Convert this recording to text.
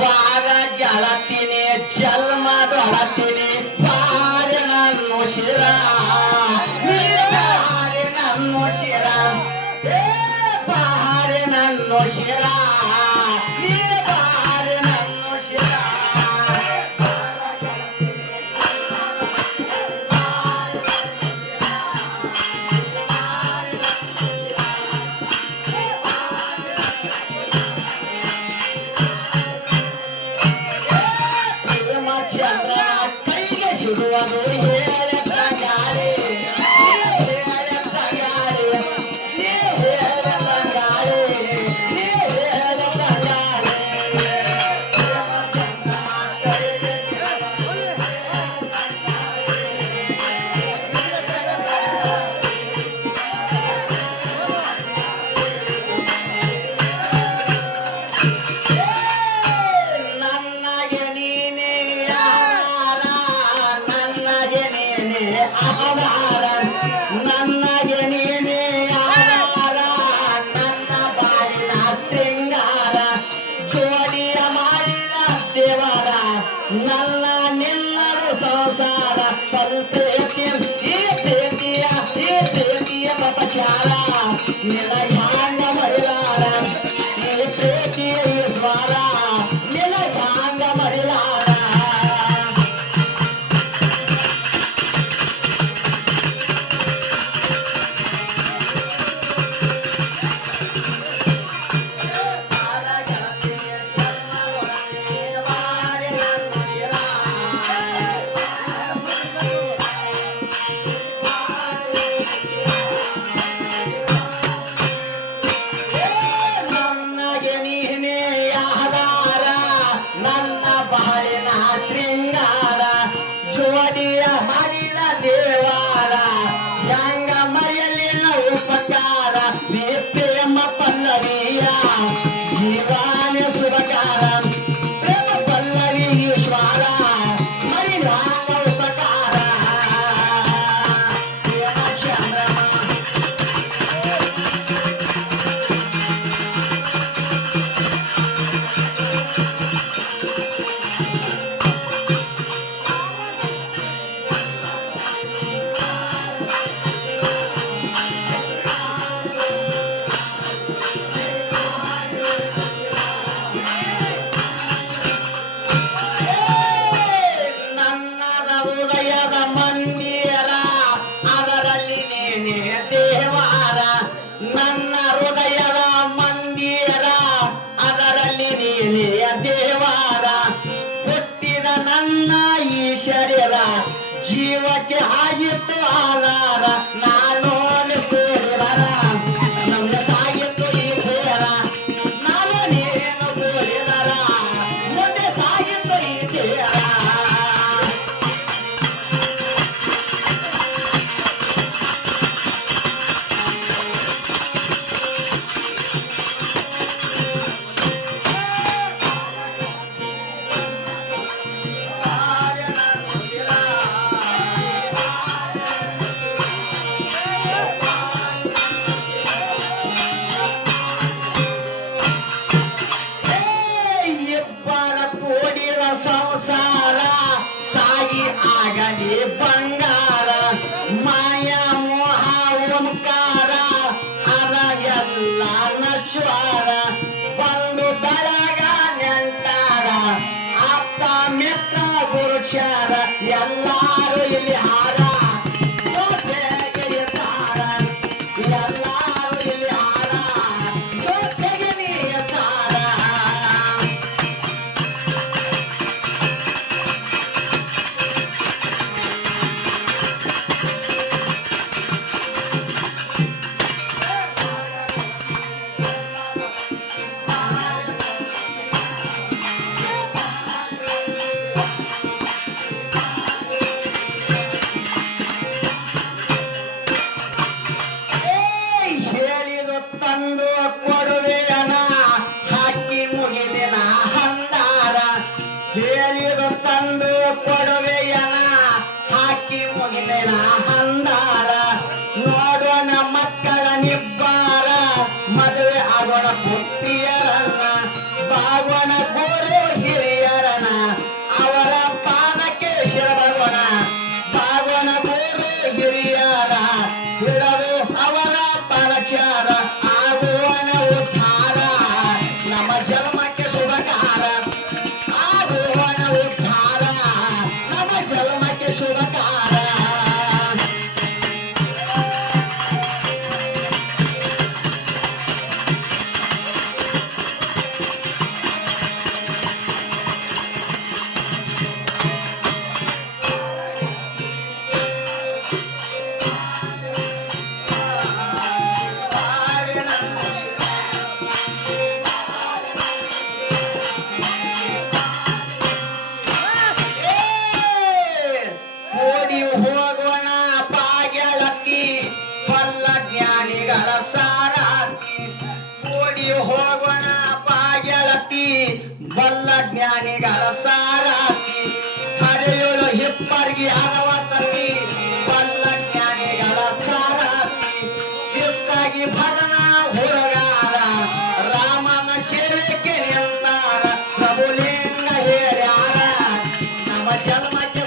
బాగా జల తిని చల్మ దొడ తిని భార్య నన్ను నిలయ மாடிதான் தேவா. ಜೀವಕ್ಕೆ ಆಗಿತ್ತು ಆಲಾರ ನಾ ಮನುಷ್ಯರ ಎಲ್ಲಾರು ಇಲ್ಲಿ ತಂದು ಕೊಡುವೆಯನ. ಹಾಕಿ ಮುಗಿದಿನ ಹಂದಾರ ಹೇಳಿದು ತಂದು ಕೊಡುವೆಯನ. ಹಾಕಿ ಮುಗಿದಿನ ಓಡಿ ಹೋಗೋಣ ಪಾಗೆಳತಿ ಬಲ್ಲ ಜ್ಞಾನಿಗಳ ಸಾರಾತಿ ಓಡಿ ಹೋಗೋಣ ಪಾಗೆಳತಿ ಬಲ್ಲ ಜ್ಞಾನಿಗಳ ಸಾರಾತಿ ಹರೆಯೋಳು ಹಿಪ್ಪರ್ಗಿ ಅಲವತ್ತತಿ ಬಲ್ಲ ಜ್ಞಾನಿಗಳ ಸಾರಾತಿ ಶಿಸ್ತಾಗಿ ಭಜನ ಹುಡುಗಾರ, ರಾಮನ ಶಿರಕ್ಕೆ ನಿಲ್ಲಾರ ಪ್ರಭುಲಿಂಗ ಹೇಳ್ಯಾರ, ನಮ್ಮ ಜನ್ಮಕ್ಕೆ